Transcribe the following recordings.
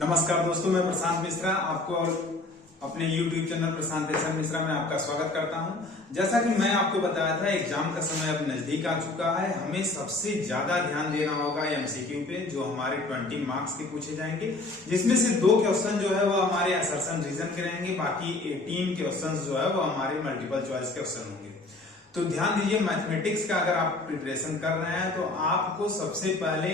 नमस्कार दोस्तों, मैं प्रशांत मिश्रा आपको और अपने YouTube चैनल प्रशांत एसएम मिश्रा में आपका स्वागत करता हूं। जैसा कि मैं आपको बताया था, एग्जाम का समय अब नजदीक आ चुका है। हमें सबसे ज्यादा ध्यान देना होगा एमसीक्यू पे, जो हमारे 20 मार्क्स के पूछे जाएंगे, जिसमें से 2 क्वेश्चन जो है वो हमारे असर्शन रीजन के रहेंगे, बाकी 18 क्वेश्चन जो है वो हमारे मल्टीपल चॉइस क्वेश्चन होंगे। तो ध्यान दीजिए, मैथमेटिक्स का अगर आप प्रिपरेशन कर रहे हैं तो आपको सबसे पहले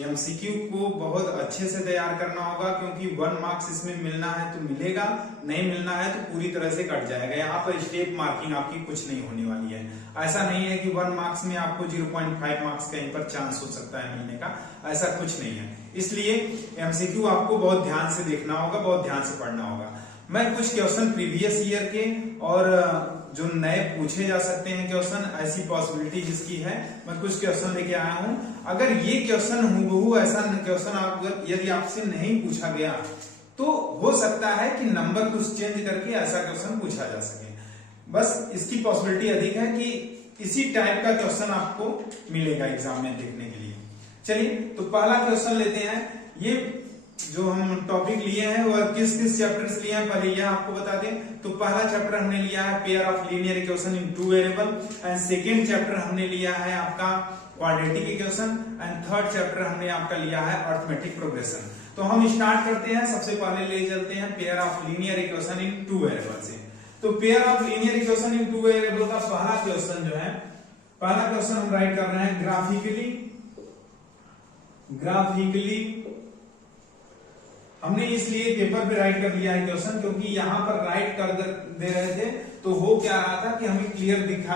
एमसीक्यू को बहुत अच्छे से तैयार करना होगा, क्योंकि 1 मार्क्स इसमें मिलना है तो मिलेगा, नहीं मिलना है तो पूरी तरह से कट जाएगा। यहाँ पर स्टेप मार्किंग आपकी कुछ नहीं होने वाली है। ऐसा नहीं है कि 1 मार्क्स में आपको 0.5 मार्क्स कहीं पर चांस हो सकता है मिलने का, ऐसा कुछ नहीं है। इसलिए एमसीक्यू आपको बहुत ध्यान से देखना होगा, बहुत ध्यान से पढ़ना होगा। मैं कुछ क्वेश्चन प्रीवियस ईयर के और जो नए पूछे जा सकते हैं क्वेश्चन, ऐसी पॉसिबिलिटी जिसकी है, मैं कुछ क्वेश्चन लेके आया हूं। अगर ये क्वेश्चन हूबहू ऐसा क्वेश्चन आप यदि आपसे नहीं पूछा गया तो हो सकता है कि नंबर कुछ चेंज करके ऐसा क्वेश्चन पूछा जा सके। बस इसकी पॉसिबिलिटी अधिक है कि इसी टाइप का क्वेश्चन आपको मिलेगा एग्जाम में देखने के लिए। चलिए, तो पहला क्वेश्चन लेते हैं। ये जो हम टॉपिक लिए हैं वह किस किस चैप्टर्स लिए हैं, पहले यह आपको बता दें। तो पहला चैप्टर हमने लिया है pair of linear equation in 2 variable, and second chapter हमने लिया है आपका quadratic equation, and third chapter हमने आपका लिया है अरिथमेटिक प्रोग्रेशन। तो हम स्टार्ट करते हैं। सबसे पहले ले चलते हैं pair of linear equation in 2 variable से। तो pair of linear equation in 2 variable का पहला क्वेश्चन जो है, पहला क्वेश्चन हम राइट कर रहे हैं ग्राफिकली हमने इसलिए पेपर पे राइट कर लिया है क्वेश्चन, क्योंकि यहां पर राइट कर दे रहे थे तो हो क्या रहा था कि हमें क्लियर दिख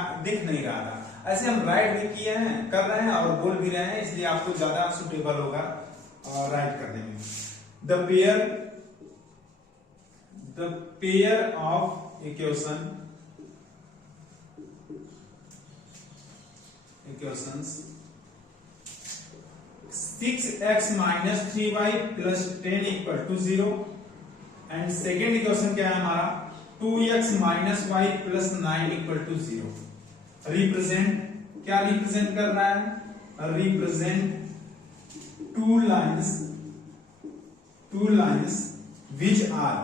नहीं रहा था। ऐसे हम राइट भी किए हैं, कर रहे हैं और बोल भी रहे हैं, इसलिए आपको ज्यादा सुटेबल होगा राइट करने में। The pair of equations 6x minus 3y plus 10 equal to 0, and second equation क्या है हमारा 2x minus y plus 9 equal to 0। Represent क्या रिप्रेजेंट कर रहा है, represent two lines which are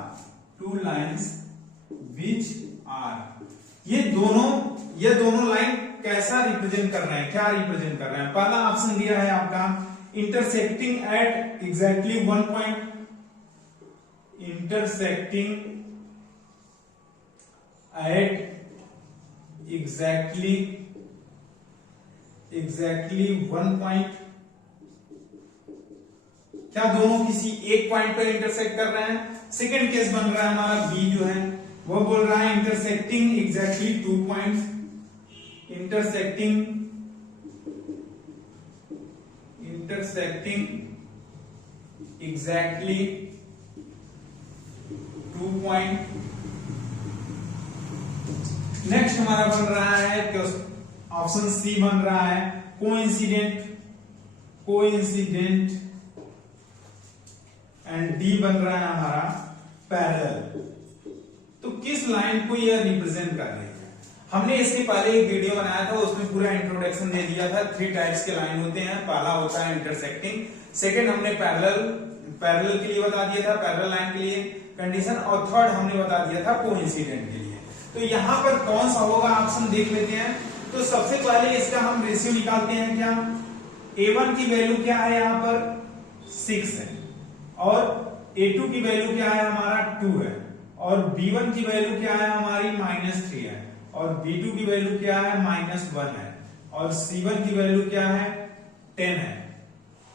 ये दोनों लाइन कैसा रिप्रेजेंट कर रहे हैं, क्या रिप्रेजेंट कर रहे हैं। पहला ऑप्शन दिया है आपका intersecting at exactly 1 point, intersecting at exactly 1 point. क्या दोनों किसी एक पॉइंट पर इंटरसेक्ट कर रहे हैं। सेकेंड केस बन रहा है हमारा बी जो है, वो बोल रहा है intersecting exactly 2 points, intersecting exactly 2 point. Next हमारा बन रहा है ऑप्शन सी बन रहा है कोइंसिडेंट, एंड डी बन रहा है हमारा पैरेलल। तो किस लाइन को यह रिप्रेजेंट कर रही है। हमने इसके पहले एक वीडियो बनाया था, उसमें पूरा इंट्रोडक्शन दे दिया था। 3 टाइप्स के लाइन होते हैं। पहला होता है इंटरसेक्टिंग, सेकंड हमने पैरेलल के लिए बता दिया था, पैरेलल लाइन के लिए कंडीशन, और थर्ड हमने बता दिया था कोइंसिडेंट के लिए। तो यहां पर कौन सा होगा ऑप्शन देख लेते हैं। तो सबसे पहले इसका हम रेशियो निकालते हैं। क्या a1 की वैल्यू क्या है, यहां पर 6 है, और a2 की वैल्यू क्या है हमारा 2 है, और b1 की वैल्यू क्या है हमारी -3 है, और b2 की वैल्यू क्या है -1 है, और c1 की वैल्यू क्या है 10 है,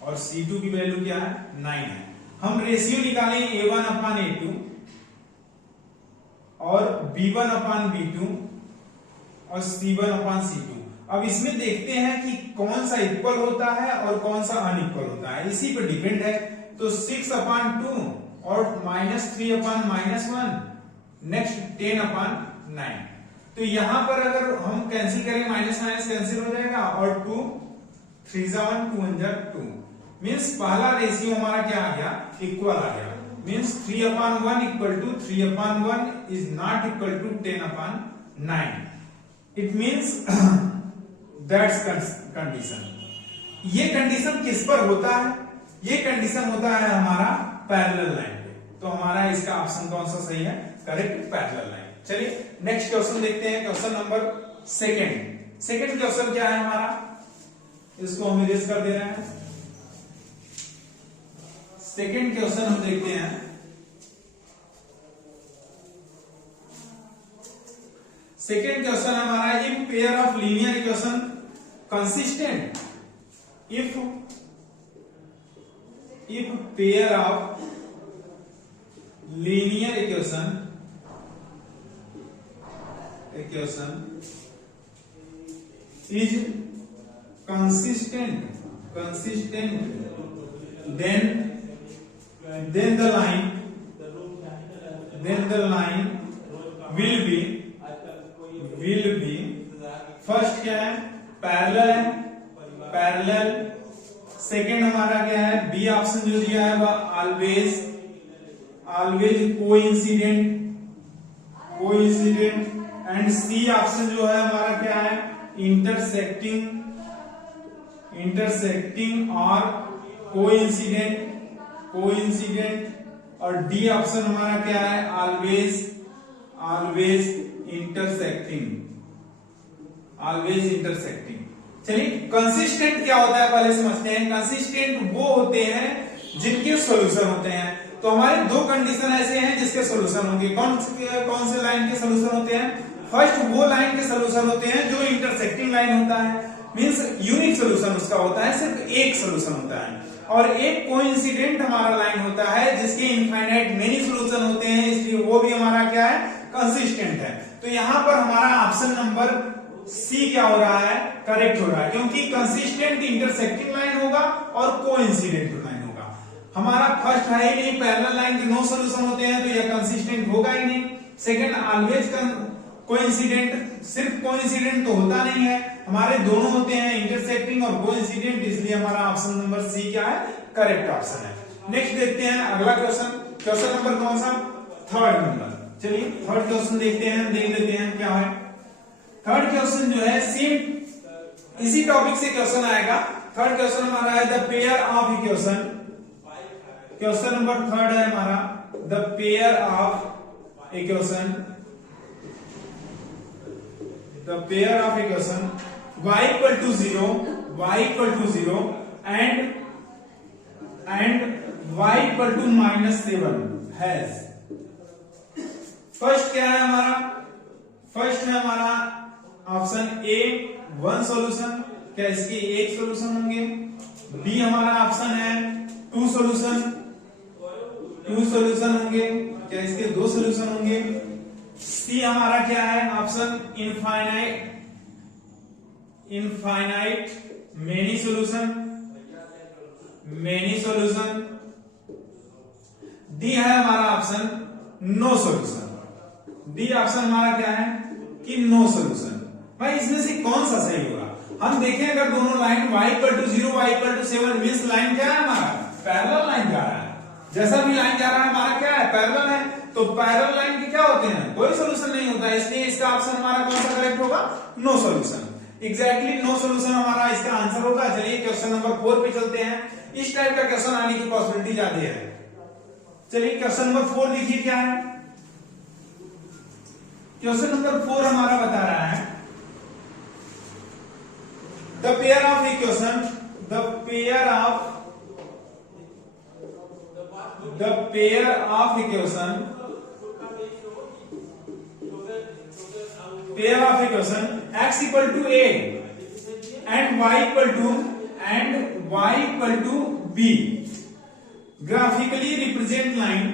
और c2 की वैल्यू क्या है 9 है। हम रेशियो निकालेंगे a1 अपान a2 और b1 अपान b2 और c1 अपान c2। अब इसमें देखते हैं कि कौन सा इक्वल होता है और कौन सा अनइक्वल होता है, इसी पर डिपेंड है। तो 6 अपान 2 और -3 अपान -1, नेक्स्ट 10 अपान 9। तो यहां पर अगर हम कैंसिल करें, माइनस माइनस कैंसिल हो जाएगा, और 2 3 जा 1 2 1 जा 2, मींस पहला रेशियो हमारा क्या आ गया, इक्वल आ गया। Means 3 upon 1 equal to 3 upon 1 is not equal to 10 upon 9। It means that's condition. ये कंडीशन किस पर होता है, ये कंडीशन होता है हमारा पैरेलल लाइन पे। तो हमारा इसका ऑप्शन कौन सा सही है? Correct, parallel line. चलिए नेक्स्ट क्वेश्चन देखते हैं, क्वेश्चन नंबर सेकंड क्वेश्चन क्या है हमारा, इसको हम इरेज कर दे रहे हैं। सेकंड क्वेश्चन हम देखते हैं। सेकंड क्वेश्चन हमारा, if pair of linear equation consistent, if pair of linear equation is consistent then the line will be first क्या है? पैरेलल। सेकंड हमारा क्या है? बी ऑप्शन जो दिया है वह always coincident and C option जो है हमारा क्या है? इंटरसेक्टिंग और कोइंसिडेंट। और डी ऑप्शन हमारा क्या है? Always intersecting. चलिए कंसिस्टेंट क्या होता है पहले समझते हैं। कंसिस्टेंट वो होते हैं जिनके सॉल्यूशन होते हैं। तो हमारे दो कंडीशन ऐसे हैं जिसके सॉल्यूशन होंगे। कौन से लाइन के सॉल्यूशन होते हैं? फर्स्ट वो लाइन के सॉल्यूशन होते हैं जो इंटरसेक्टिंग लाइन होता है, मींस यूनिक सॉल्यूशन उसका होता है, सिर्फ एक सॉल्यूशन होता है। और एक कोइंसिडेंट हमारा लाइन होता है जिसके इनफाइनाइट मेनी सॉल्यूशन होते हैं, इसलिए वो भी हमारा क्या है? कंसिस्टेंट है। तो यहां पर हमारा ऑप्शन नंबर सी क्या हो रहा है? करेक्ट हो रहा है, क्योंकि कंसिस्टेंट इंटरसेक्टिंग लाइन होगा और कोइंसिडेंट लाइन होगा। हमारा फर्स्ट है ही नहीं, पैरेलल लाइन के नो सॉल्यूशन होते हैं, तो यह कंसिस्टेंट होगा ही नहीं। सेकंड ऑलवेज कोइंसिडेंट, सिर्फ कोइंसिडेंट तो होता नहीं है, हमारे दोनों होते हैं, इंटरसेक्टिंग और कोइंसिडेंट, इसलिए हमारा ऑप्शन नंबर सी क्या है? करेक्ट ऑप्शन है। नेक्स्ट देखते हैं अगला क्वेश्चन नंबर कौन सा? Third number. चलिए थर्ड क्वेश्चन देखते हैं, देख लेते हैं क्या है। थर्ड क्वेश्चन जो है सेम इसी टॉपिक से क्वेश्चन आएगा। थर्ड क्वेश्चन हमारा है the pair of equation. Question number third है हमारा the pair of equation y equal to 0 and y equal to -7 has। First क्या है हमारा? फर्स्ट है हमारा ऑप्शन ए 1 सॉल्यूशन, क्या इसके एक सॉल्यूशन होंगे। बी हमारा ऑप्शन है 2 सॉल्यूशन होंगे, क्या इसके 2 सॉल्यूशन होंगे। सी हमारा क्या है? Option infinite many solution. D है हमारा option no solution. D option हमारा क्या है? कि नो सॉल्यूशन। भाई इसमें से कौन सा सही होगा? हम देखें अगर दोनों line y equal to 0 y equal to 7 means line क्या है हमारा? पैरेलल लाइन जा रहा है। जैसा भी लाइन जा रहा है हमारा क्या है? पैरेलल है। तो पैरेलल लाइन के क्या होते हैं? कोई सॉल्यूशन नहीं होता है, इसलिए इसका ऑप्शन हमारा कौन सा करेक्ट होगा? No solution. Exactly no solution हमारा इसका आंसर होगा। चलिए क्वेश्चन नंबर 4 पे चलते हैं। इस टाइप का क्वेश्चन आने की पॉसिबिलिटी ज्यादा है। चलिए क्वेश्चन नंबर 4 देखिए क्या है। क्वेश्चन नंबर 4 हमारा बता रहा है the pair of equation x equal to a and y equal to b graphically represent line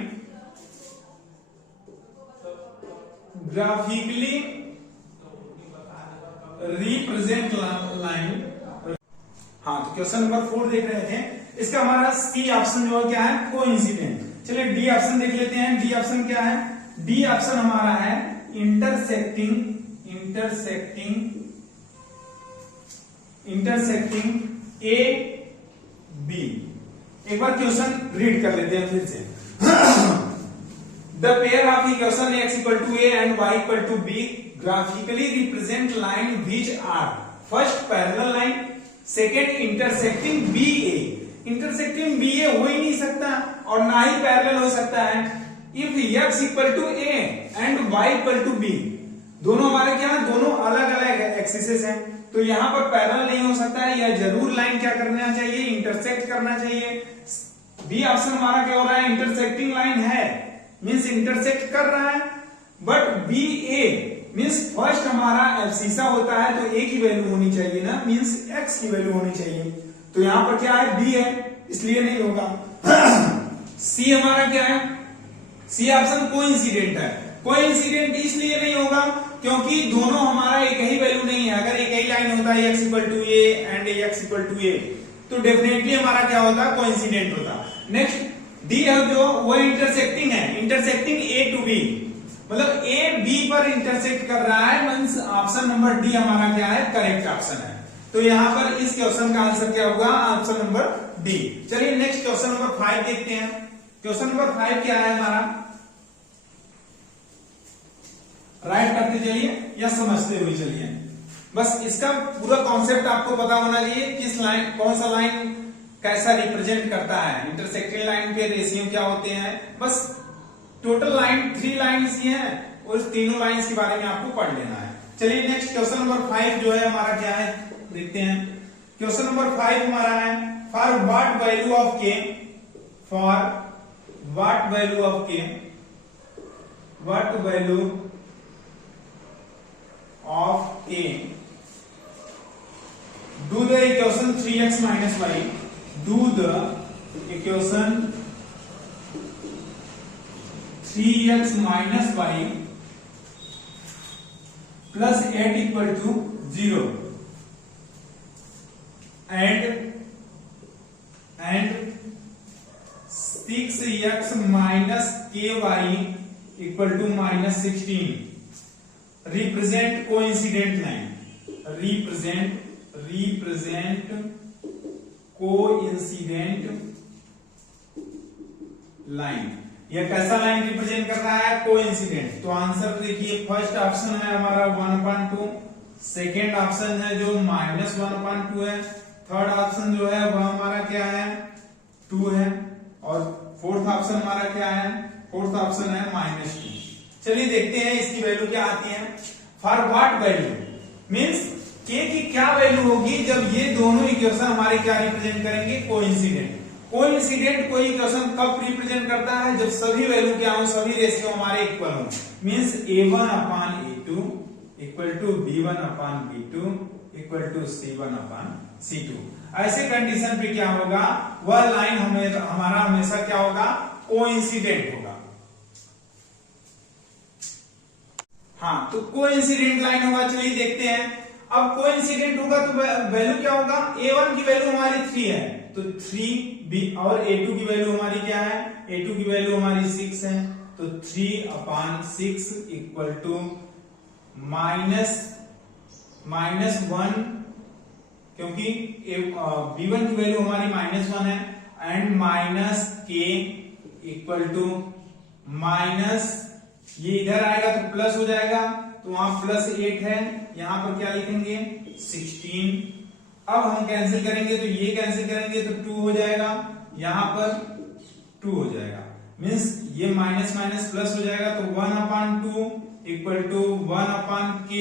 हाँ, तो क्वेश्चन नंबर 4 देख रहे थे। इसका हमारा सी ऑप्शन जो है क्या है? कोइंसिडेंट। चलिए डी ऑप्शन देख लेते हैं। डी ऑप्शन क्या है? डी ऑप्शन हमारा है इंटरसेक्टिंग ए बी। एक बार क्वेश्चन रीड कर लेते हैं फिर से। The pair of equation x equal to a and y equal to b graphically represent line which are first parallel line, second intersecting BA। intersecting BA हो ही नहीं सकता, और ना ही पैरेलल हो सकता है। If x equal to a and y equal to b, दोनों हमारे क्या है, दोनों अलग अलग एक्सिसेस हैं, तो यहां पर पैरेलल नहीं हो सकता है। यह जरूर लाइन क्या करना चाहिए, इंटरसेक्ट करना चाहिए। बी ऑप्शन हमारा क्या हो रहा है, इंटरसेक्टिंग लाइन है, मींस इंटरसेक्ट कर रहा है। But B A means first हमारा एब्सिसा होता है तो ए की वैल्यू होनी चाहिए ना, मींस एक्स की वैल्यू होनी चाहिए। तो यहां पर क्या है, बी है, इसलिए नहीं होगा। सी हमारा क्या है, सी ऑप्शन कोइंसिडेंट है। कोइंसिडेंट इसलिए नहीं होगा क्योंकि दोनों हमारा एक ही वैल्यू नहीं है। अगर एक ही लाइन होता है x equal to A and x equal to A, तो डेफिनेटली हमारा क्या होता, कोइंसिडेंट होता। नेक्स्ट डी है जो वो इंटरसेक्टिंग है, इंटरसेक्टिंग ए टू बी, मतलब ए बी पर इंटरसेक्ट कर रहा है, मींस ऑप्शन नंबर डी हमारा क्या है, करेक्ट ऑप्शन है। तो यहां पर इस क्वेश्चन का आंसर क्या होगा, ऑप्शन नंबर डी। चलिए नेक्स्ट क्वेश्चन नंबर 5 देखते हैं। क्वेश्चन नंबर 5 क्या है हमारा, राइट करते चलिए या समझते हुए चलिए। बस इसका पूरा कॉन्सेप्ट आपको पता होना चाहिए, किस लाइन, कौन सा लाइन कैसा रिप्रेजेंट करता है। इंटरसेक्टिंग लाइन पे रेशियो क्या होते हैं, बस टोटल लाइन 3 लाइन्स ही हैं, उस तीनों लाइन्स के बारे में आपको पढ़ लेना है। चलिए नेक्स्ट क्वेश्चन नंबर 5 जो है हमारा क्या है, देखते हैं। क्वेश्चन नंबर 5 हमारा है, फॉर व्हाट वैल्यू ऑफ के, फॉर व्हाट वैल्यू ऑफ के, what value of a, do the equation 3x minus y, do the equation 3x minus y plus 8 equal to 0 and 6x minus ky equal to minus 16 represent coincident line, represent coincident line. यह कैसा line represent कर रहा है, coincident. तो answer देखिए, first option है हमारा 1/2, second option है जो -1/2 है, थर्ड ऑप्शन जो है वह हमारा क्या है, 2 है, और फोर्थ ऑप्शन हमारा क्या है, फोर्थ ऑप्शन है -2। चलिए देखते हैं इसकी वैल्यू क्या आती है। फॉर व्हाट वैल्यू मींस के की क्या वैल्यू होगी जब ये दोनों इक्वेशन हमारे क्या रिप्रेजेंट करेंगे, कोइंसिडेंट। कोइंसिडेंट कोई इक्वेशन कब रिप्रेजेंट करता है, जब सभी वैल्यू क्या हो, सभी रेशियो हमारे इक्वल हो, means a1/a2 equal to b1/b2 equal to c1/c2। ऐसे कंडीशन पे क्या होगा, वह लाइन हमारा हमेशा क्या होगा, कोइंसिडेंट होगा। हाँ, तो कोइंसिडेंट लाइन होगा। चलिए देखते हैं। अब कोइंसिडेंट होगा तो वैल्यू क्या होगा, a1 की वैल्यू हमारी 3 है तो 3b, और a2 की वैल्यू हमारी क्या है, a2 की वैल्यू हमारी 6 है, तो 3/6 इक्वल टू -1, क्योंकि b1 की वैल्यू हमारी -1 है, and minus k equal to minus, ये इधर आएगा तो प्लस हो जाएगा, तो वहां +8 है, यहां पर क्या लिखेंगे 16। अब हम कैंसिल करेंगे तो ये कैंसिल करेंगे तो 2 हो जाएगा, यहां पर 2 हो जाएगा, मींस ये माइनस माइनस प्लस हो जाएगा, तो 1/2 equal to 1/k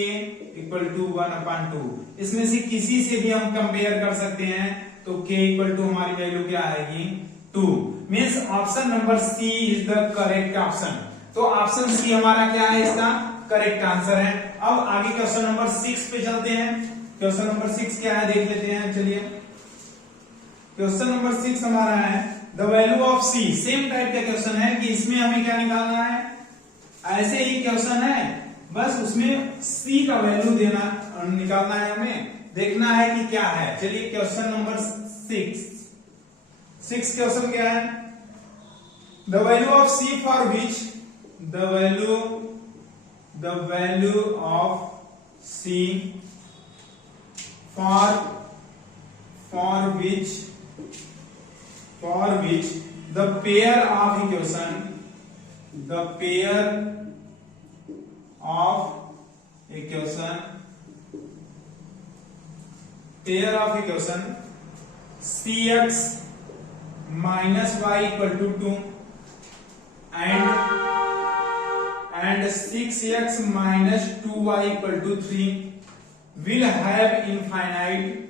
equal to 1/2। इसमें से किसी से भी हम कंपेयर कर सकते हैं, तो k इक्वल टू हमारी वैल्यू क्या आएगी, 2। Means option number C is the correct option. तो ऑप्शन सी हमारा क्या है, इसका करेक्ट आंसर है। अब आगे क्वेश्चन नंबर 6 पे चलते हैं। क्वेश्चन नंबर 6 क्या है देख लेते हैं। चलिए क्वेश्चन नंबर 6 हमारा है, the value of C. Same type का क्वेश्चन है कि इसमें हमें क्या निकालना है, ऐसे ही क्वेश्चन है, बस उसमें सी का वैल्यू निकालना है, हमें देखना है कि क्या है। चलिए क्वेश्चन नंबर 6 क्वेश्चन क्या है, the value of C for which, the value of C for which the pair of equation cx minus y equal to 2 and 6x minus 2y equal to 3 will have infinite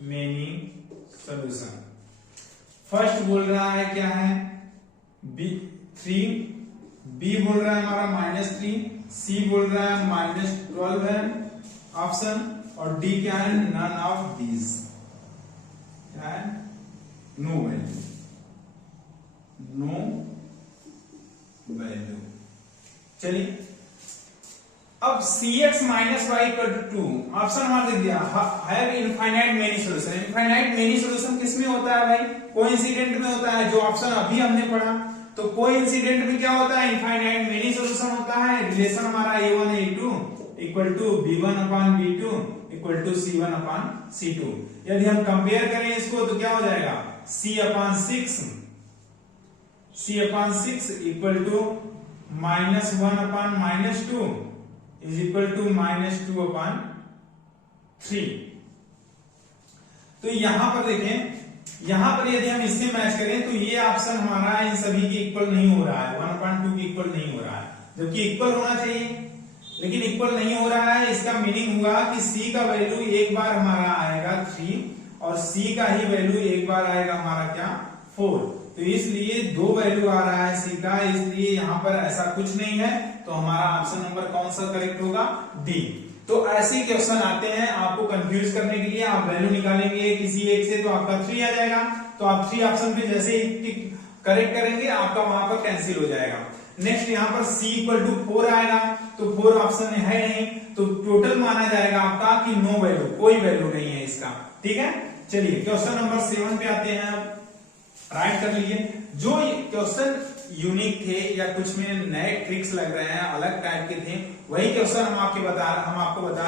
many solution। First बोल रहा है क्या है b3, b बोल रहा है हमारा -3, c बोल रहा है -12 है ऑप्शन, और d क्या है नन ऑफ दीज, क्या है नो वैल्यू। चलिए अब cx minus y equal to 2 option हमारा दे दिया have infinite many solution. Infinite many solution किस में होता है भाई, कोइंसिडेंट में होता है, जो ऑप्शन अभी हमने पढ़ा। तो कोइंसिडेंट में क्या होता है, इनफाइनाइट मेनी सॉल्यूशन होता है। रिलेशन हमारा a1 a2 equal to b1 upon b2 equal to c1 upon c2। यदि हम कंपेयर करें इसको तो क्या हो जाएगा c upon 6 equal to -1 upon -2 is equal to -2 upon 3। तो यहां पर देखें, यहां पर यदि हम इससे मैच करें तो ये ऑप्शन हमारा इन सभी के इक्वल नहीं हो रहा है, 1/2 के इक्वल नहीं हो रहा है, जबकि इक्वल होना चाहिए लेकिन इक्वल नहीं हो रहा है। इसका मीनिंग हुआ कि c का वैल्यू एक बार हमारा आएगा 3 और c का ही वैल्यू एक बार आएगा हमारा क्या 4। तो इसलिए 2 वैल्यू आ रहा है c का, इसलिए यहां पर ऐसा कुछ नहीं है। तो हमारा ऑप्शन नंबर कौन सा करेक्ट होगा, डी। तो ऐसे क्वेश्चन आते हैं आपको कंफ्यूज करने के लिए। आप वैल्यू निकालेंगे किसी एक से तो आपका 3 आ जाएगा, तो आप 3 ऑप्शन पे जैसे ही करेक्ट करेंगे आपका वहां पर कैंसिल हो जाएगा। नेक्स्ट यहाँ पर c इक्वल टू 4 आएगा, तो 4 ऑप्शन में है नहीं, तो टोटल माना जाएगा आपका कि नो वैल्यू, कोई वैल्यू नहीं है इसका। ठीक है, चलिए क्वेश्चन नंबर 7 पे आते हैं। राइट कर लीजिए। जो क्वेश्चन यूनिक थे या कुछ में नए ट्रिक्स लग रहे हैं, अलग टाइप के थे, वही क्वेश्चन हम आपको बता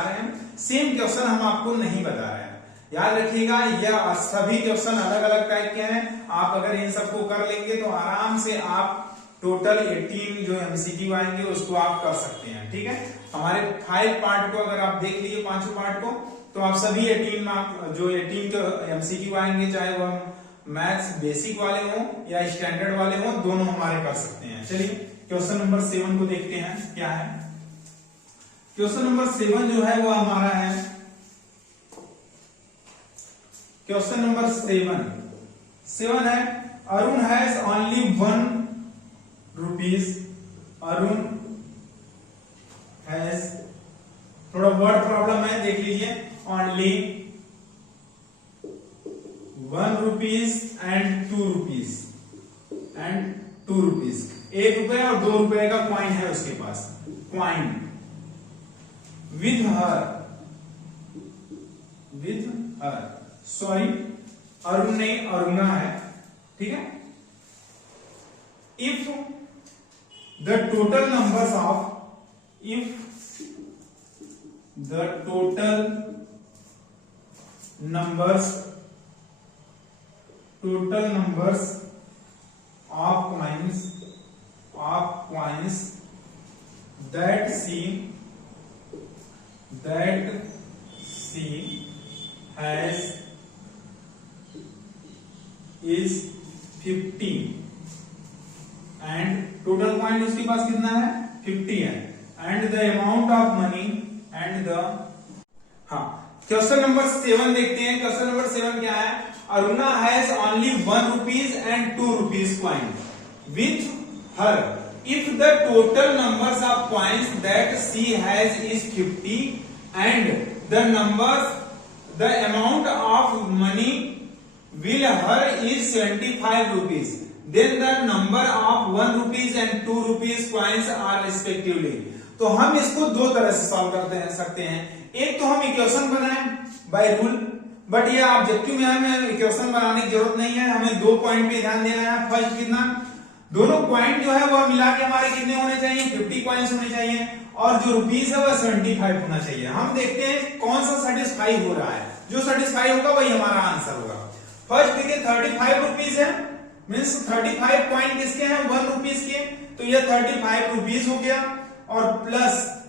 रहे हैं। सेम क्वेश्चन हम आपको नहीं बता रहे हैं, याद रखिएगा। यह सभी क्वेश्चन अलग अलग टाइप के हैं। आप अगर इन सबको कर लेंगे तो आराम से आप टोटल 18 जो एमसीक्यू आएंगे उसको आप कर सकते हैं। ठीक है, हमारे 5 पार्ट को अगर आप देख लीजिए, 5 पार्ट को, तो आप सभी 18 मार्क जो 18 के एमसीक्यू आएंगे, चाहे वो मैथ्स बेसिक वाले हों या स्टैंडर्ड वाले हों, दोनों हमारे कर सकते हैं। चलिए क्वेश्चन नंबर 7 को देखते हैं क्या है। क्वेश्चन नंबर 7 जो है वो हमारा है, क्वेश्चन नंबर 7 है Arun has only 1 rupees. Arun has, थोड़ा वर्ड प्रॉब्लम है, देख लीजिए। Only 1 rupees and 2 rupees and 2 rupees, 1 रुपए और 2 रुपए का कॉइन है उसके पास, coin with her, sorry Arun नहीं अरुणा है। ठीक है, if the total numbers of coins that she has is 50 and total coin उसके पास कितना है 50 है, and the amount of money and the, हाँ क्वेश्चन नंबर 7 देखते हैं। क्वेश्चन नंबर 7 क्या है, Aruna has only 1 rupees and 2 rupees coin with her if the total numbers of coins that she has is 50 and the amount of money will her is 75 rupees, then the number of 1 rupees and 2 rupees coins are respectively। तो हम इसको दो तरह से solve करते हैं सकते हैं। एक तो हम इक्वेशन बनाएं बाय रूल, बट ये ऑब्जेक्टिव में हमें इक्वेशन बनाने की जरूरत नहीं है, हमें 2 पॉइंट पे ध्यान देना है। फर्स्ट कितना, दोनों पॉइंट जो है वो मिला के हमारे कितने होने चाहिए, 50 कॉइन्स होने चाहिए, और जो रुपीज है वह 75 होना चाहिए। हम देखते हैं कौन सा सेटिस्फाई हो रहा है, जो सेटिस्फाई होगा वही हमारा आंसर होगा। फर्स्ट देखिए 35 रुपीज है, मीन्स 35 कॉइन किसके हैं 1 रुपीज के, तो ये 35 रुपीज हो गया। और प्लस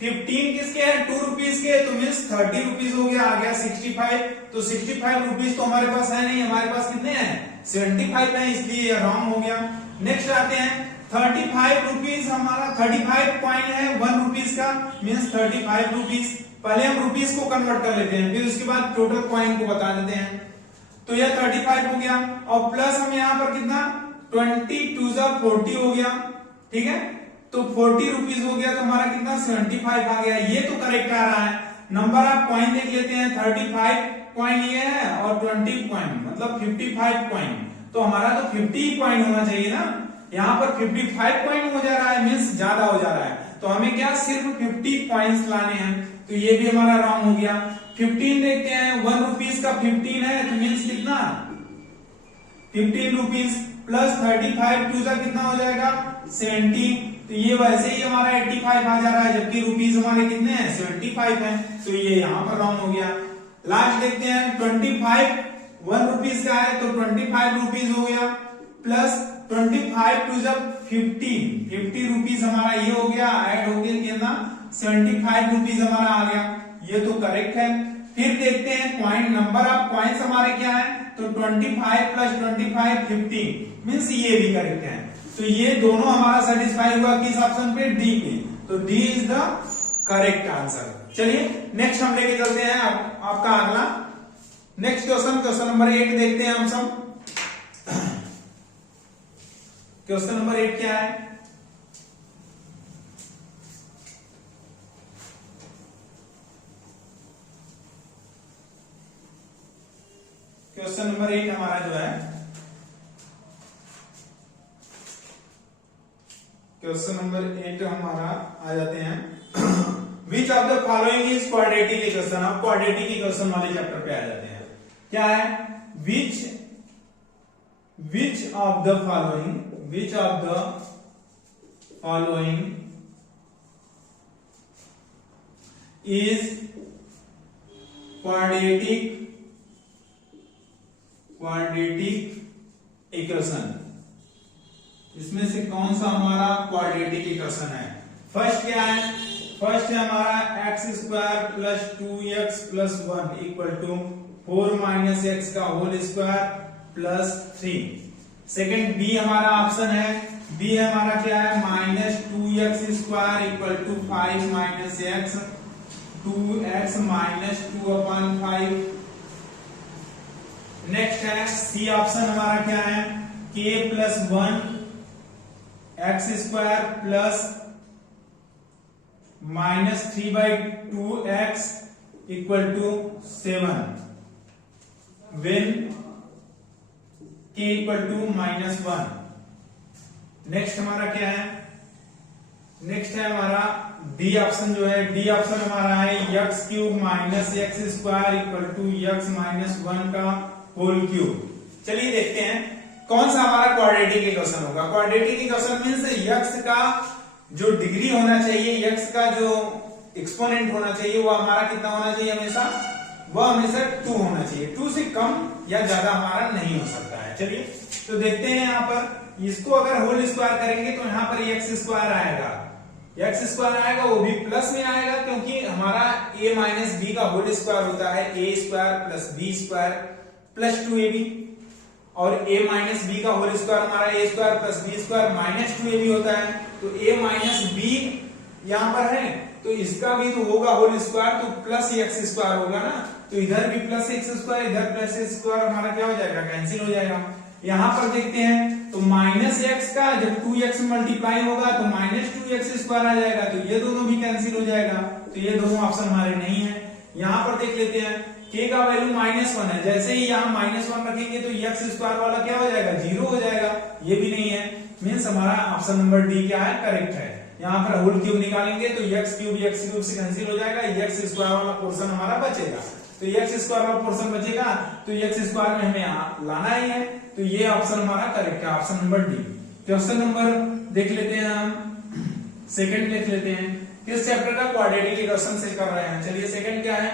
15 किसके है, 2 रुपीज के, तो मीन्स 30 रुपीज हो गया, आ गया 65। तो 65 रुपीज तो हमारे पास है नहीं, हमारे पास कितने हैं, 75 है, इसलिए ये रॉन्ग हो गया। नेक्स्ट आते हैं 35 रुपीज, हमारा 35 कॉइन है 1 रुपीज का, मीन्स 35 रुपीज। पहले हम रुपीज को कन्वर्ट कर लेते हैं, फिर उसके बाद टोटल कॉइन को बता देते हैं। तो यह 35 हो गया, और प्लस हम यहाँ पर कितना 20 2 40 हो गया, ठीक है, तो 40 रुपीज हो गया, तो हमारा कितना 75 आ गया, ये तो करेक्ट आ रहा है। नंबर ऑफ कॉइन देख लेते हैं, 35 कॉइन ये है और 20 कॉइन मतलब 55 कॉइन, तो हमारा तो 50 कॉइन होना चाहिए ना, यहाँ पर 55 कॉइन हो जा रहा है, मीन्स ज्यादा हो जा रहा है, तो हमें क्या सिर्फ 50 कॉइन्स लाने हैं, तो ये भी हमारा रॉन्ग हो गया। 15 देखते हैं, 1 रुपीज का 15 है, तो मीन्स कितना 15 रुपीज प्लस 35 टू जा कितना हो जाएगा 70, तो ये वैसे ही हमारा 85 आ जा रहा है, जबकि रुपीज हमारे कितने हैं 75 हैं, तो ये यहाँ पर रॉन्ग हो गया। लास्ट देखते हैं 25 1 रुपीज का है, तो 25 रुपीज हो गया, प्लस 25 टू जा 50 रुपीज हमारा ये हो गया, ऐड हो गया कितना 75 रुपीज हमारा आ गया, ये तो करेक्ट है। फिर देखते हैं कॉइन, नंबर ऑफ कॉइन्स हमारे क्या है, तो 25 प्लस 25 50, मीन्स ये भी करेक्ट है, तो ये दोनों हमारा सेटिस्फाई हुआ किस ऑप्शन पे, डी पे, तो D is the correct answer. चलिए नेक्स्ट हम लेके चलते हैं आपका अगला नेक्स्ट क्वेश्चन नंबर 8 देखते हैं हम सब। क्वेश्चन नंबर 8 क्या है, क्वेश्चन नंबर 8 हमारा जो है, क्वेश्चन नंबर 8 हमारा आ जाते हैं which of the following is quadratic equation. आप क्वाड्रेटिक इक्वेशन वाले चैप्टर पे आ जाते हैं। क्या है, which of the following is quadratic equation, इसमें से कौन सा हमारा क्वाड्रेटिक इक्वेशन है। फर्स्ट क्या है, फर्स्ट है हमारा x square plus 2x plus 1 equal to 4 minus x का whole square plus 3। Second B हमारा ऑप्शन है, बी हमारा क्या है, minus 2x square equal to 5 minus x, 2x minus 2/5। Next है सी ऑप्शन हमारा क्या है, k plus 1 x square plus minus 3/2x equal to 7 when k equal to -1। Next हमारा क्या है, नेक्स्ट है हमारा डी ऑप्शन जो है, डी ऑप्शन हमारा है x cube minus x square equal to x minus 1 का होल क्यूब। चलिए देखते हैं कौन सा हमारा क्वाड्रेटिक इक्वेशन होगा। क्वाड्रेटिक इक्वेशन मींस x का जो डिग्री होना चाहिए, x का जो एक्सपोनेंट होना चाहिए वो हमारा कितना होना चाहिए, हमेशा वह हमेशा 2 होना चाहिए, 2 से कम या ज्यादा हमारा नहीं हो सकता है। चलिए तो देखते हैं यहाँ पर इसको अगर होल स्क्वायर करेंगे तो यहाँ पर एक्स स्क्वायर आएगा, एक्स स्क्वायर आएगा, वो भी प्लस में आएगा क्योंकि हमारा a माइनस बी का होल स्क्वायर होता है a square plus b square plus 2ab, और a माइनस बी का होल स्क्वायर हमारा a square plus b square minus 2ab होता है, तो a माइनस बी यहाँ पर है तो इसका भी तो होगा होल स्क्वायर, तो प्लस एक्स स्क्वायर होगा ना, तो इधर भी प्लस एक्स स्क्वायर इधर प्लस एक्स स्क्वायर हमारा क्या हो जाएगा, कैंसिल हो जाएगा। यहाँ पर देखते हैं तो माइनस एक्स का जब 2x मल्टीप्लाई होगा तो माइनस 2x स्क्वायर आ जाएगा, तो ये दोनों भी कैंसिल हो जाएगा, तो ये दोनों ऑप्शन हमारे नहीं है। यहाँ पर देख लेते हैं k का वैल्यू -1 है, जैसे ही यहाँ -1 रखेंगे तो x स्क्वायर वाला क्या हो जाएगा, 0 हो जाएगा, ये भी नहीं है, मीन्स हमारा ऑप्शन नंबर डी क्या है, करेक्ट है। यहाँ पर होल क्यूब निकालेंगे तो x क्यूब से कैंसिल हो जाएगा, x स्क्वायर वाला पोर्शन हमारा बचेगा, तो x स्क्वायर वाला पोर्शन बचेगा तो x स्क्वायर में हमें लाना ही है, तो ये ऑप्शन हमारा करेक्ट है, option number D. Question number देख लेते हैं हम, सेकंड देख लेते हैं, किस चैप्टर का क्वाड्रेटिक इक्वेशन से कर रहे हैं। चलिए सेकंड क्या है,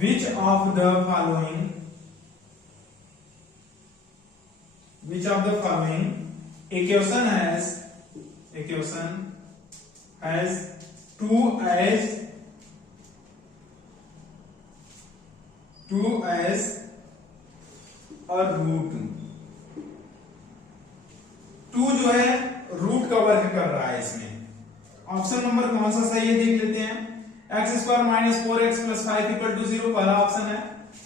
which of the following equation has equation has 2s और रूट 2 जो है रूट का वर्ग कर रहा है इसमें। ऑप्शन नंबर कौन सा सही है देख लेते हैं। X square minus 4x plus 5 equal to 0 पहला ऑप्शन है।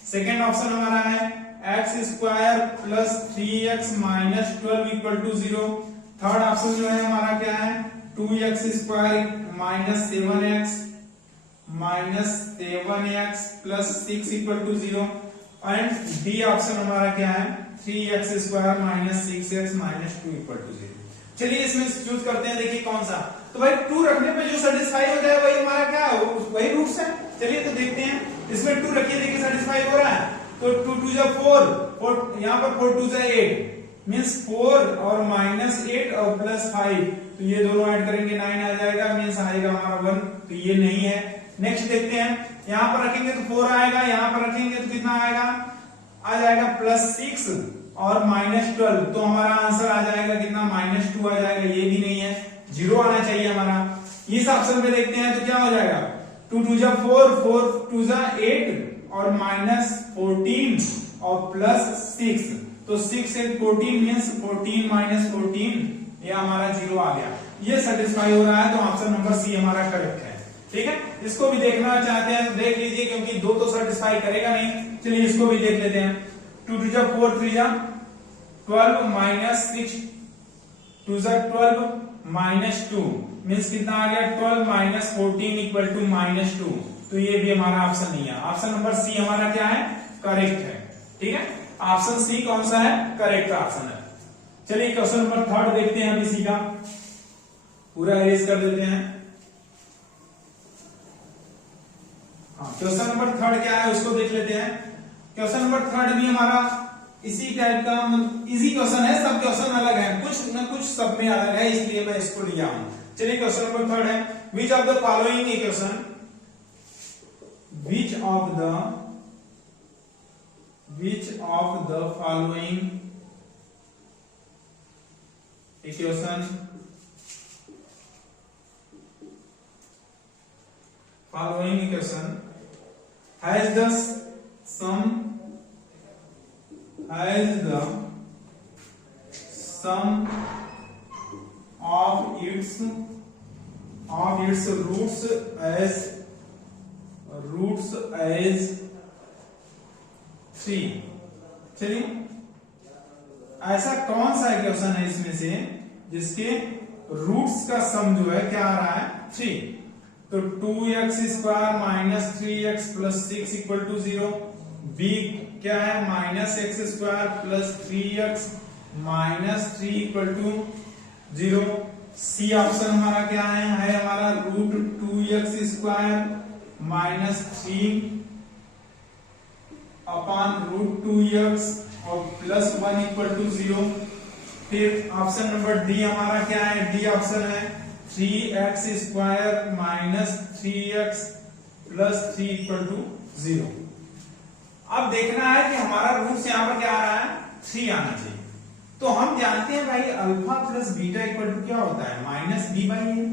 सेकेंड ऑप्शन हमारा है x square plus 3x minus 12 equal to 0। Third option जो है हमारा क्या है 2x square minus 7x plus 6 equal to 0। And D option हमारा क्या है 3x square minus 6x minus 2 equal to 0। चलिए इसमें चूज करते हैं, देखिए कौन सा। तो भाई 2 रखने पे जो सेटिस्फाई हो जाए वही हमारा क्या है, वही रूट्स है। चलिए तो देखते हैं, इसमें 2 रखिए, देखिए सेटिस्फाई हो रहा है। तो 2 2 जा 4, यहाँ पर 4 2 जा 8 मीन्स 4 और माइनस 8 और प्लस 5, तो ये दोनों ऐड करेंगे 9 आ जाएगा, मीन्स आएगा हमारा 1, तो ये नहीं है। नेक्स्ट देखते हैं, यहाँ पर रखेंगे तो 4 आएगा, यहाँ पर रखेंगे तो कितना आएगा, आ जाएगा प्लस 6 और माइनस 12, तो हमारा आंसर आ जाएगा कितना माइनस 2 आ जाएगा, ये भी नहीं है, 0 आना चाहिए हमारा। इस ऑप्शन पे देखते हैं तो क्या हो जाएगा 2 2 जा 4 4 2 जा 8 और माइनस 14 और प्लस 6, तो 6 8 14 मीन्स 14 माइनस 14, ये हमारा 0 आ गया। ये सेटिस्फाई हो रहा है, तो ऑप्शन नंबर सी हमारा करेक्ट है। ठीक है, इसको भी देखना चाहते हैं तो देख लीजिए, क्योंकि 2 तो सेटिस्फाई करेगा नहीं। चलिए इसको भी देख लेते हैं। 2 2 जा 4 3 जा 12 माइनस 6 2 जा 12 माइनस 2 मीन्स कितना आ गया 12 माइनस 14 इक्वल टू माइनस 2, तो ये भी हमारा ऑप्शन नहीं है। ऑप्शन नंबर सी हमारा क्या है, करेक्ट है। ठीक है, ऑप्शन सी कौन सा है, करेक्ट ऑप्शन है। चलिए क्वेश्चन नंबर 3 देखते हैं, अभी सी का पूरा एरेज कर देते हैं। क्वेश्चन नंबर 3 क्या है उसको देख लेते हैं। क्वेश्चन नंबर 3 भी हमारा इसी टाइप का इजी क्वेश्चन है, सब क्वेश्चन अलग है, कुछ न कुछ सब में अलग है, इसलिए मैं इसको लिया हूं। चलिए क्वेश्चन नंबर 3 है, which of the following equation which of the following equation has the sum of its roots as 3। चलिए ऐसा कौन सा इक्वेशन है इसमें से जिसके रूट्स का सम जो है क्या आ रहा है 3। तो 2x square minus 3x plus 6 equal to 0। B क्या है minus x square plus 3x minus 3 equal to 0। C option हमारा क्या है हमारा root 2x square minus 3 upon root 2x और प्लस 1 इक्वल टू 0। फिर ऑप्शन नंबर डी हमारा क्या है, डी ऑप्शन है 3x square minus 3x plus 3 equal to 0। अब देखना है कि हमारा रूट यहाँ पर क्या आ रहा है 3 आना चाहिए। तो हम जानते हैं भाई alpha plus beta equal to क्या होता है minus b by a,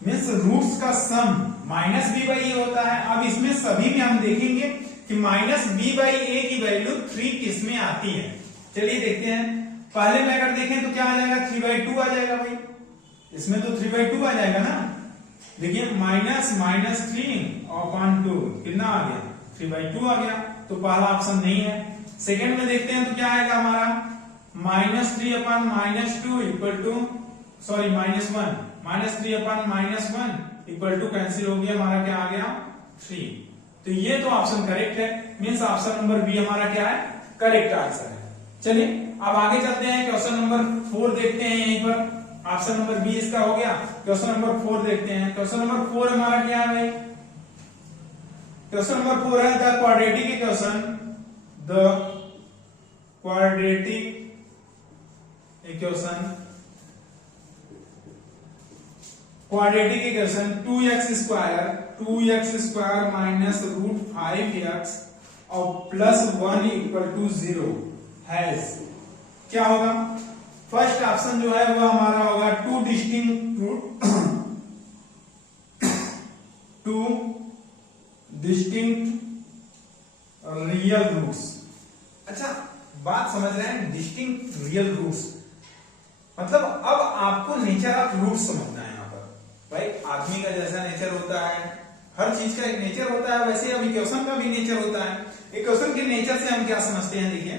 means roots का sum minus b by a होता है। अब इसमें सभी में हम देखेंगे कि माइनस बी बाई ए की वैल्यू 3 किस में आती है। चलिए देखते हैं, पहले में अगर देखें तो क्या आ जाएगा 3/2 आ जाएगा भाई, इसमें तो 3/2 आ जाएगा ना। देखिए माइनस 3 अपॉन 2 कितना आ गया 3/2 आ गया, तो पहला ऑप्शन नहीं है। सेकंड में देखते हैं तो क्या आएगा हमारा -3 upon -2 equal to sorry -1 -3 upon -1 equal to cancel हो गया, हमारा क्या आ गया 3। तो ये तो ऑप्शन करेक्ट है, मीन्स ऑप्शन नंबर बी हमारा क्या है करेक्ट आंसर है। चलिए अब आगे चलते हैं, क्वेश्चन नंबर 4 देखते हैं। यहीं पर ऑप्शन नंबर बी इसका हो गया। क्वेश्चन नंबर 4 देखते हैं। क्वेश्चन नंबर 4 हमारा क्या है भाई, क्वेश्चन नंबर 4 है the quadratic equation 2x square minus root 5x और प्लस 1 इक्वल टू 0 हैज क्या होगा फर्स्ट ऑप्शन जो है वो हमारा होगा टू डिस्टिंक्ट रियल रूट्स। अच्छा, बात समझ रहे हैं? डिस्टिंक्ट रियल रूट्स मतलब अब आपको नेचर ऑफ रूट समझना है। यहाँ पर भाई आदमी का जैसा नेचर होता है, हर चीज का एक नेचर होता है, वैसे अब इक्वेशन का भी नेचर होता है। इक्वेशन के नेचर से हम क्या समझते हैं? देखिए,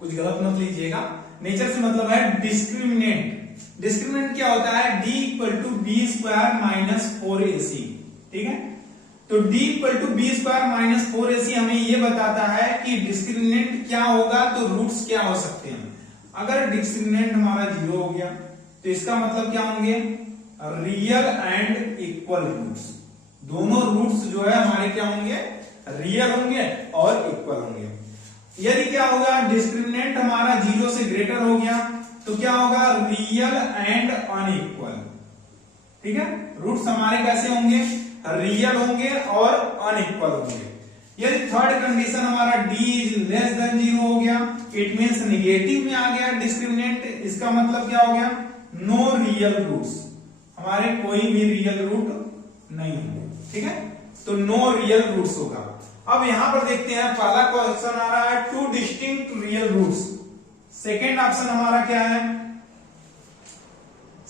कुछ गलत मत लीजिएगा। नेचर से मतलब है डिस्क्रिमिनेंट। डिस्क्रिमिनेंट क्या होता है? d equal to b square minus 4ac। ठीक है, तो d equal to b square minus 4ac हमें ये बताता है कि डिस्क्रिमिनेंट क्या होगा, तो रूट्स क्या हो सकते हैं। अगर डिस्क्रिमिनेंट हमारा 0 हो गया तो इसका मतलब क्या होंगे? Real and equal roots. दोनों रूट्स जो है हमारे क्या होंगे? रियल होंगे और इक्वल होंगे। यदि क्या होगा? डिस्क्रिमिनेंट हमारा 0 से ग्रेटर हो गया तो क्या होगा? Real and unequal. ठीक है, रूट्स हमारे कैसे होंगे? रियल होंगे और अनइक्वल होंगे। यदि थर्ड कंडीशन हमारा d इज लेस देन 0 हो गया, इट मींस निगेटिव में आ गया डिस्क्रिमिनेंट, इसका मतलब क्या हो गया? नो रियल रूट्स, हमारे कोई भी रियल रूट नहीं होंगे। ठीक है, तो नो रियल रूट्स होगा। अब यहां पर देखते हैं, पहला क्वेश्चन आ रहा है two distinct real roots. Second option हमारा क्या है?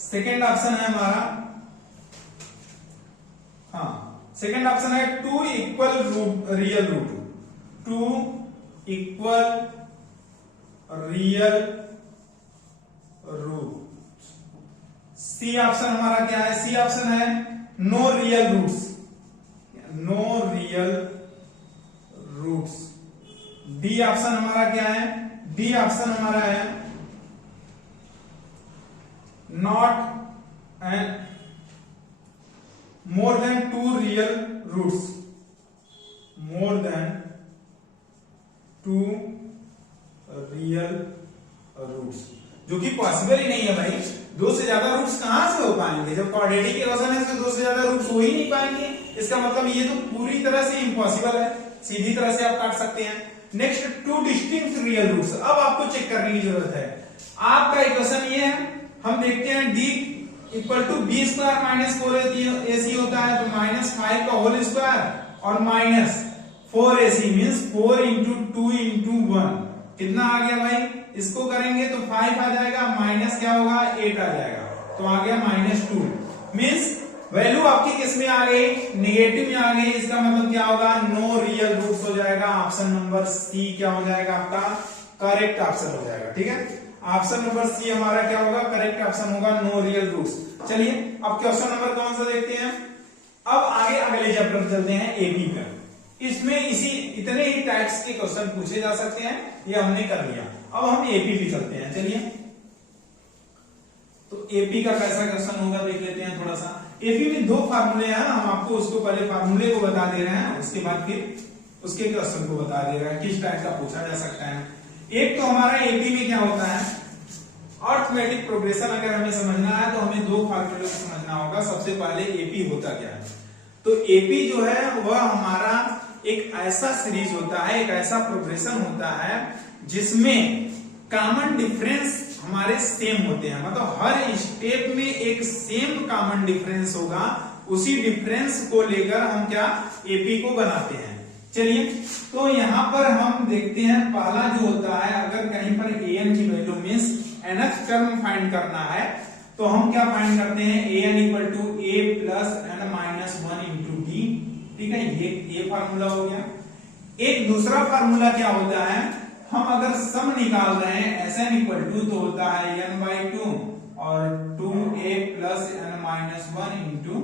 सेकेंड ऑप्शन है हमारा, हाँ, सेकेंड ऑप्शन है two equal real root. Two equal real root. C option हमारा क्या है? सी ऑप्शन है no real roots. No real roots. D option हमारा क्या है? डी ऑप्शन हमारा है not and more than two real roots. More than two real roots, जो कि पॉसिबल ही नहीं है भाई। दो से ज्यादा रूट्स कहां से हो पाएंगे? जब क्वाड्रेटिक इक्वेशन है तो दो से ज्यादा रूट्स हो ही नहीं पाएंगे। इसका मतलब ये तो पूरी तरह से इम्पॉसिबल है, सीधी तरह से आप काट सकते हैं। Next, two distinct real roots. अब आपको चेक करने की जरूरत है। आपका इक्वेशन ये है, हम देखते हैं d equal to b square minus 4ac होता है, तो माइनस 5 का होल स्क्वायर और minus 4ac means 4 into 2 into 1 कितना आ गया भाई? इसको करेंगे तो 5 आ जाएगा, माइनस क्या होगा? 8 आ जाएगा, तो आ गया -2। मीन्स वैल्यू आपकी किस में आ गई? निगेटिव में आ गई। इसका मतलब क्या होगा? नो रियल रूट्स हो जाएगा। ऑप्शन नंबर सी क्या हो जाएगा? आपका करेक्ट ऑप्शन हो जाएगा। ठीक है, ऑप्शन नंबर सी हमारा क्या होगा? करेक्ट ऑप्शन होगा, नो रियल रूट्स। चलिए अब क्वेश्चन नंबर कौन सा देखते हैं। अब आगे अगले चैप्टर चलते हैं एपी का। इसमें इतने ही टाइप्स के क्वेश्चन पूछे जा सकते हैं, ये हमने कर लिया। अब हम एपी भी चलते हैं। चलिए, तो एपी का कैसा क्वेश्चन होगा देख लेते हैं थोड़ा सा। एपी में दो फार्मूले हैं, हम आपको उसको पहले फार्मूले को बता दे रहे हैं, उसके बाद फिर उसके क्वेश्चन को बता दे रहे हैं किस टाइप का पूछा जा सकता है। एक तो हमारा एपी में क्या होता है, अर्थमेटिक प्रोग्रेशन अगर हमें समझना है तो हमें दो फार्मूले को समझना होगा। सबसे पहले एपी होता क्या है, तो एपी जो है वह हमारा एक ऐसा सीरीज होता है, एक ऐसा प्रोग्रेशन होता है जिसमें कॉमन डिफरेंस हमारे सेम होते हैं। मतलब हर स्टेप में एक सेम कॉमन डिफरेंस होगा, उसी डिफरेंस को लेकर हम क्या एपी को बनाते हैं। चलिए, तो यहां पर हम देखते हैं पहला जो होता है, अगर कहीं पर an की value means nth term find करना है तो हम क्या फाइंड करते हैं? an equal to a plus n minus 1 into d. ठीक है, ये फार्मूला हो गया। एक दूसरा फार्मूला क्या होता है, हम अगर सम निकाल रहे हैं sn इक्वल टू तो होता है n/2 और 2a plus n minus 1 into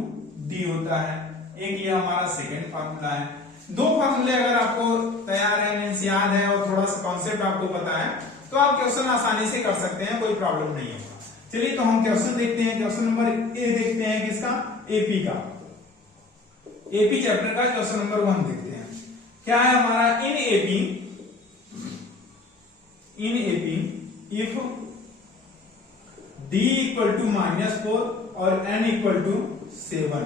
D होता है। एक ये हमारा सेकेंड फार्मूला है। दो फार्मूले अगर आपको तैयार है, मीन्स याद है और थोड़ा सा कॉन्सेप्ट आपको पता है तो आप क्वेश्चन आसानी से कर सकते हैं, कोई प्रॉब्लम नहीं होगा। चलिए, तो हम क्वेश्चन देखते हैं। क्वेश्चन नंबर ए देखते हैं, किसका? एपी का। एपी चैप्टर का क्वेश्चन नंबर 1 देखते हैं। क्या है हमारा? In AP if d equal to -4 और n equal to 7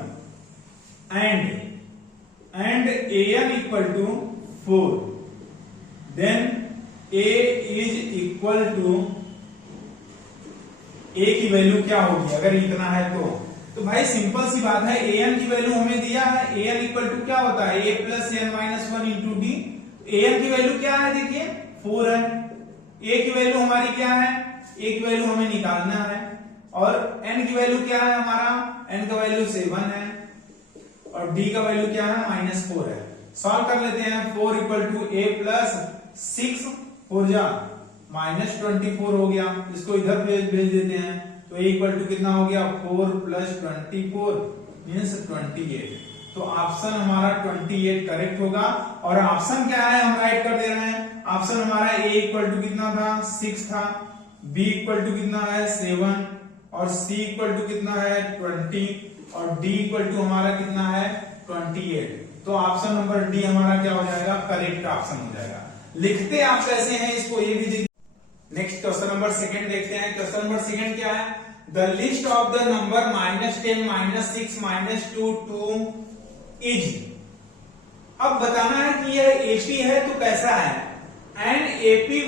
and an equal to 4 then a is equal to A की वैल्यू क्या होगी अगर इतना है तो भाई सिंपल सी बात है, ए एन की वैल्यू हमें दिया है, ए एन इक्वल टू क्या होता है, A plus N minus one into D. A N की वैल्यू क्या है, देखिए 4 है। ए की वैल्यू हमारी क्या है, ए की वैल्यू हमें निकालना है, और एन की वैल्यू क्या है हमारा, एन का वैल्यू 7 है, और डी का वैल्यू क्या है, -4 है। सॉल्व कर लेते हैं। 4 इक्वल टू ए प्लस 6 4 जा -24 हो गया, इसको इधर भेज देते हैं, तो ए इक्वल टू कितना हो गया, 4 प्लस 24 मीन्स 28। तो ऑप्शन हमारा 28 करेक्ट होगा। और ऑप्शन क्या है हम राइट कर दे रहे हैं, ऑप्शन हमारा ए इक्वल टू कितना था, 6 था, बी इक्वल टू कितना है 7, और सी इक्वल टू कितना है 20, और डी इक्वल टू हमारा कितना है 28। तो ऑप्शन नंबर डी हमारा क्या हो जाएगा, करेक्ट ऑप्शन हो जाएगा। लिखते आप कैसे हैं इसको ये भी देखिए। नेक्स्ट क्वेश्चन नंबर सेकंड देखते हैं। क्वेश्चन नंबर सेकंड क्या है, the list of the number -10 -6 -2 2 is. अब बताना है कि यह एपी है तो कैसा है, and AP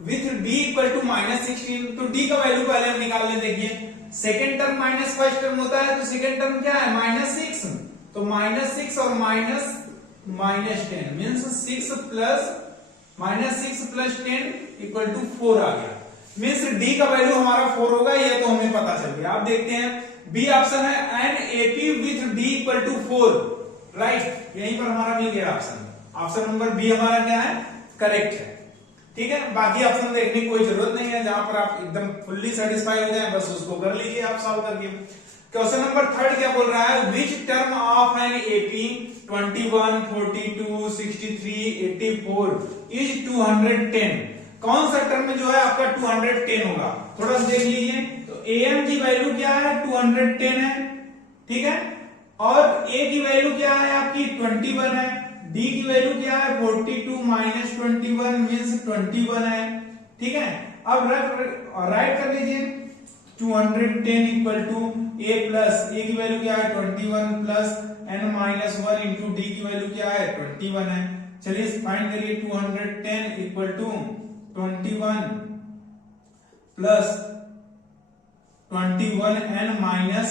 with d equal to -16। तो डी का वैल्यू पहले हम निकाल लें। देखिए second term minus first term होता है, तो सेकेंड टर्म क्या है -6, तो -6 और -10 मीन्स 6 प्लस 10 इक्वल टू 4 आ गया। मीन्स डी का वैल्यू हमारा 4 होगा, ये तो हमें पता चल गया। आप देखते हैं बी ऑप्शन है, and AP with d equal to 4, right, यहीं पर हमारा मिल गया ऑप्शन। ऑप्शन नंबर बी हमारा क्या है, करेक्ट है। ठीक है, बाकी ऑप्शन देखने की कोई जरूरत नहीं है, जहां पर आप एकदम फुल्ली सेटिस्फाई हो जाए बस उसको कर लीजिए आप सॉल्व करके। क्वेश्चन नंबर थर्ड क्या बोल रहा है, which term of an AP 21 42 63 84 is 210। कौन सा टर्म जो है आपका 210 होगा, थोड़ा सा देख लीजिए। तो ए एम की वैल्यू क्या है, 210 है, ठीक है, और ए की वैल्यू क्या है आपकी 21 है, डी की वैल्यू क्या है 42 माइनस 21 मीन्स 21 है, ठीक है। अब राइट कर लीजिए 210 equal to a plus a की वैल्यू क्या है 21 plus N minus 1 into d की वैल्यू क्या है 21 है। चलिए फाइंड करिए 210 equal to 21 plus 21 n minus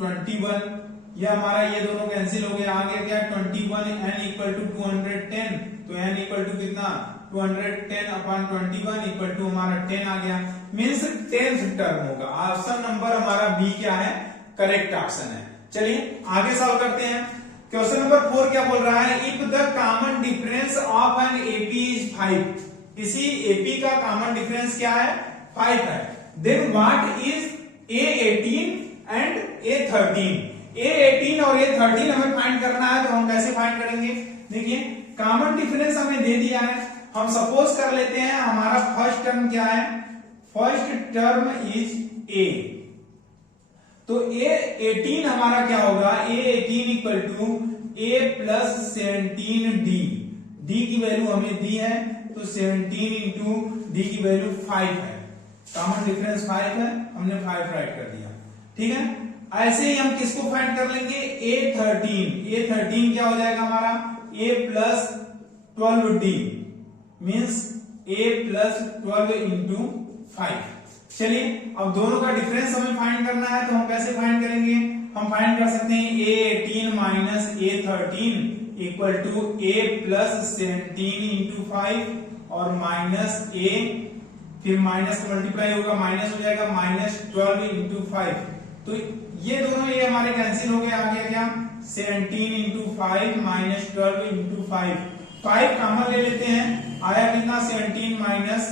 21, ये हमारा ये दोनों कैंसिल हो गया, आ गया क्या 21 एन इक्वल टू 210, तो एन इक्वल टू कितना 210 अपॉन 21 इक्वल टू हमारा 10 आ गया, मीन्स 10th टर्म होगा। ऑप्शन नंबर हमारा बी क्या है, करेक्ट ऑप्शन है। चलिए आगे सॉल्व करते हैं। क्वेश्चन नंबर 4 क्या बोल रहा है, if the common difference of an AP is 5, किसी एपी का कॉमन डिफरेंस क्या है 5 है, then what is A18 and A13। A18 और A13 हमें फाइंड करना है, तो हम कैसे फाइंड करेंगे, देखिए कॉमन डिफरेंस हमें दे दिया है, हम सपोज कर लेते हैं हमारा फर्स्ट टर्म क्या है, फर्स्ट टर्म इज A, तो A18 हमारा क्या होगा, A18 equal to A plus 17D, D की वैल्यू हमें दी है, तो 17 इंटू डी की वैल्यू 5 है, कॉमन डिफरेंस 5 है, हमने 5 राइट कर दिया, ठीक है। ऐसे ही हम किसको फाइंड कर लेंगे, A13 क्या हो जाएगा हमारा A plus 12D means A plus 12 into 5। चलिए अब दोनों का डिफरेंस हमें फाइंड करना है, तो हम कैसे फाइंड करेंगे, हम फाइंड कर सकते हैं A18 minus A13 equal to A plus 17 into 5 और माइनस A, फिर माइनस मल्टीप्लाई होगा माइनस हो जाएगा माइनस 12 इंटू 5, तो ये दोनों ये हमारे कैंसिल हो गए, आ गया क्या 17 इंटू 5 माइनस 12 इंटू 5 कॉमन ले लेते हैं, आया कितना 17 माइनस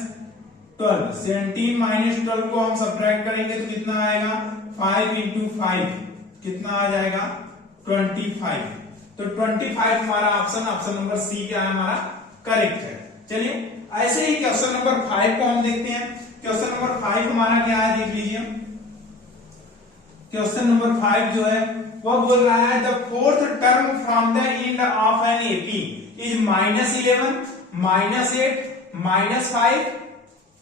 12, 17 माइनस 12 को हम सब्ट्रैक्ट करेंगे तो कितना आएगा 5 इंटू 5 कितना आ जाएगा 25, तो 25 हमारा ऑप्शन नंबर सी क्या है हमारा करेक्ट है। चलिए ऐसे ही क्वेश्चन नंबर 5 को हम देखते हैं। क्वेश्चन नंबर 5 हमारा क्या है देख लीजिए। क्वेश्चन नंबर 5 जो है वह बोल रहा है the fourth term from the end of an AP is -11 -8 -5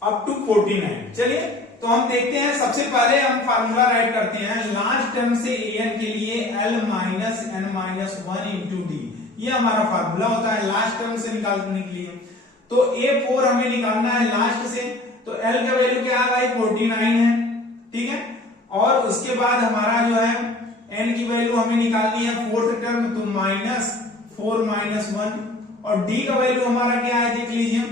up to 49। चलिए तो हम देखते हैं, सबसे पहले हम फार्मूला राइट करते हैं, लास्ट टर्म से an के लिए l minus n minus 1 into D, ये हमारा फार्मूला होता है लास्ट टर्म से निकालने के लिए। तो A4 हमें निकालना है लास्ट से, तो एल का वैल्यू क्या है भाई 49 है, ठीक है। और उसके बाद हमारा जो है एन की वैल्यू हमें निकालनी है फोर्थ टर्म, तो -4 - 1। और डी का वैल्यू हमारा क्या है देख लीजिए,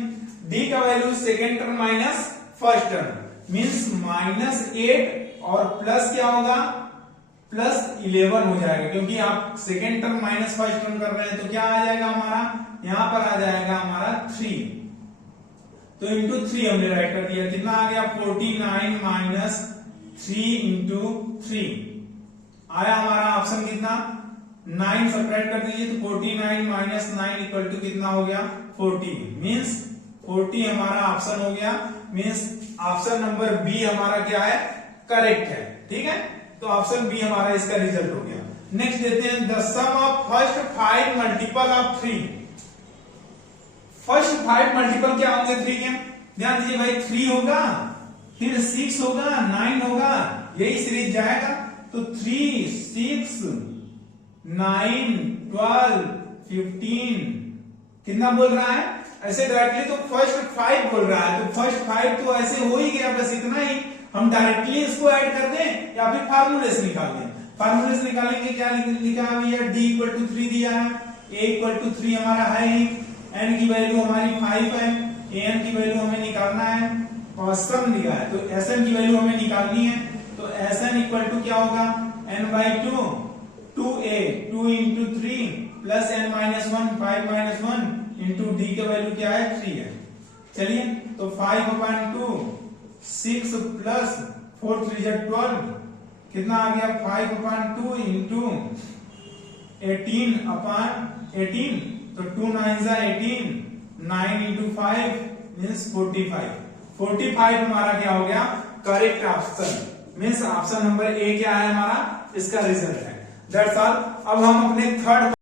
डी का value second term minus first term means -8 और प्लस क्या होगा +11 हो जाएगा, क्योंकि आप second term minus first term कर रहे हैं। तो क्या आ जाएगा हमारा, यहां पर आ जाएगा हमारा 3, तो इंटू 3 हमने राइट कर दिया। कितना आ गया 49 - 3 इंटू 3 आया हमारा ऑप्शन कितना 9। सब्ट्रैक्ट कर दीजिए तो 49 - 9 इक्वल टू कितना हो गया 40 मींस 40 हमारा ऑप्शन हो गया, मींस ऑप्शन नंबर बी हमारा क्या है करेक्ट है, ठीक है। तो ऑप्शन बी हमारा इसका रिजल्ट हो गया। नेक्स्ट देते हैं the sum of first 5 multiple of 3। First 5 multiple क्या होंगे 3 के, ध्यान दीजिए भाई 3 होगा, फिर 6 होगा, 9 होगा, यही सीरीज जाएगा। तो 3 6 9 12 15 कितना बोल रहा है ऐसे डायरेक्टली, तो फर्स्ट 5 बोल रहा है, तो फर्स्ट 5 तो ऐसे हो ही गया, बस इतना ही। हम डायरेक्टली इसको ऐड कर दें या फिर फार्मूले से निकाल दें। फार्मूले से निकालेंगे, क्या लिखा है भैया d = 3 दिया है, a = 3 हमारा है ही, n की वैल्यू हमारी 5 है, an की वैल्यू हमें निकालना है और सम दिया है तो sn की वैल्यू हमें निकालनी है। तो sn = क्या होगा n/2 2a 2 × 3 plus n - 1 5 - 1 into D का वैल्यू क्या है 3 है। चलिए तो 5/2 6 प्लस 4 3 12 कितना आ गया 5/2 इंटू 18/18 तो 2 9 18 9 × 5 मींस 45 हमारा क्या हो गया correct option, means option number A क्या है हमारा इसका रिजल्ट है। That's all. अब हम अपने थर्ड